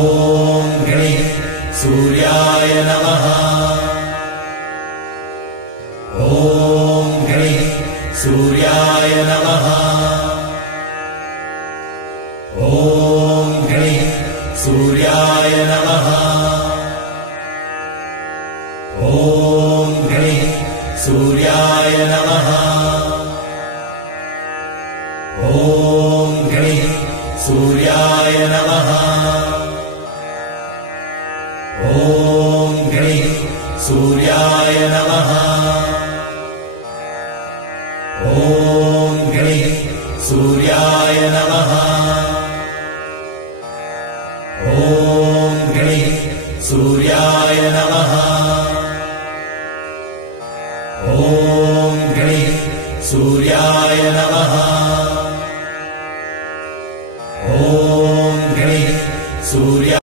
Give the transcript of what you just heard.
ॐ गणेश सूर्याय नमः। ॐ गणेश सूर्याय नमः। ॐ गणेश सूर्याय नमः। ॐ गणेश सूर्याय नमः। ॐ गणेश सूर्याय नमः। ॐ गणेश सूर्याय नमः। ॐ गणेश सूर्याय नमः। ॐ गणेश सूर्याय नमः।